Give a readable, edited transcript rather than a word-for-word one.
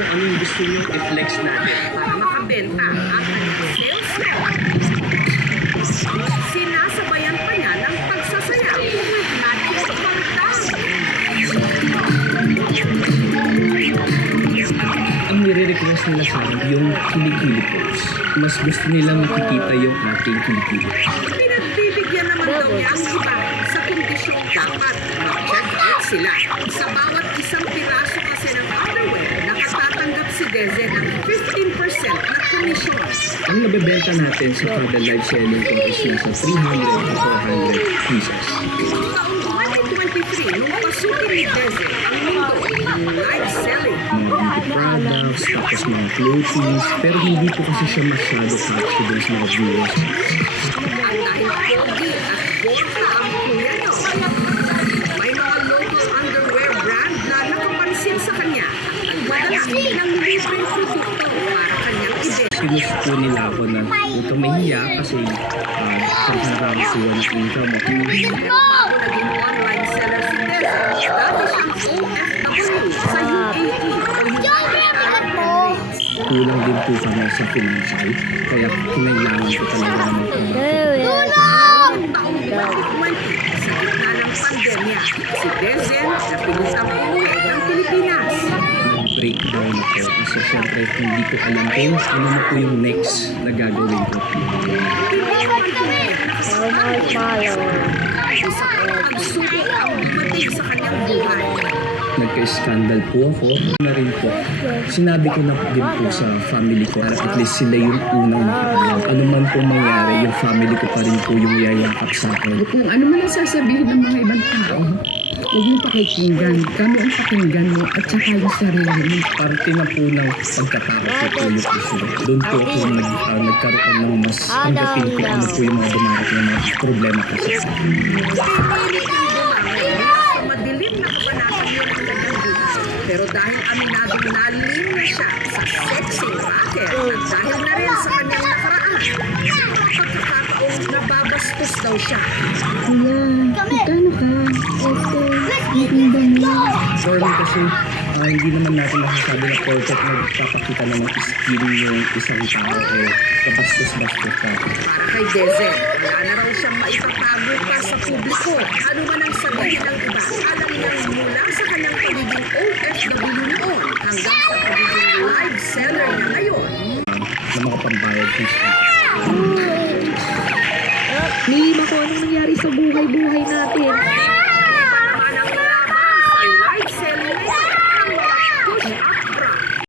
kung anong gusto nyo i-flex natin. Para makabenta at kanyang sales rep. Sinasabayan pa niya ng pagsasayaw with Matthew Pangtang. Ang nire-request nila sa akin, yung kilikili post. Mas gusto nila makikita yung ating kilikili. Pinagbibigyan naman daw niya ang iba sa kondisyong dapat mag-check out sila. Sa bawat isang piraso kasi ng underwear, nakatatanggap si Deze ng 15% na komisyon. Ang nabebenta natin sa kada live selling ko is nasa 300 to 400 pieces. Taong 2023, nung pasukin ni Deze ang mundo ng live selling, Mga beauty products, tapos mga clothings, pero hindi po kasi siya masyado catchy dun sa mga viewers. at dahil pogi at gorka ang kuya may mga local underwear brand na nakapansin sa kanya at nagdala ng libreng produkto para kanyang ibenta. Sinus po nila ako na huwag kang mahiya kasi sobrang suwan ng income ako. Bago naging online seller si Deze, dati siyang OFW sa UAE o United Arab Emirates. Kulang din po kami sa financial, kaya kinailangan ko talaga ng Noong taong 2020, sa gitna ng pandemya, si Dezen na pinutang umuwi ng Pilipinas. breakdown ako kasi syempre hindi ko alam kung ano na po yung next na gagawin ko. Isa pang pagsubok ang dumating sa kanyang buhay. Nagka-scandal po ako na rin po. Sinabi ko na din po sa family ko na at least sila yung unang makakaya. Ano man po mangyari, yung family ko pa rin po yung yayakap sa akin. Kung ano man ang sasabihin ng mga ibang tao, huwag mo pakikinggan. Kami ang pakinggan mo at saka yung sarili mo. Parte na po ng pagkatao ko po yung puso. Doon po ako nagkaroon ng mas tanggapin ko ano po yung mga dumarating ng mga problema ko sa akin. Pinilit ang bumangon sa madilim na kabanata niya ng kanyang buhay. Pero dahil aminadong nalim na siya sa sexy racket at dahil na rin sa kanyang nakaraan, pagkakataong nababastos daw siya. Kuya, magkano ka? Hindi mo. For me kasi, hindi naman natin masasabi na perfect na papakita naman skin yung isang tao eh kabastos-bastos ka. Para kay Deze, wala na raw siyang maitatago pa sa publiko. Ano man ang sabihin ng iba, alam niyang mula sa kanyang pagiging OFW noon hanggang sa pagiging live seller niya ngayon. Na mga pambayad ko siya. Nilima ko anong nangyari sa buhay-buhay natin.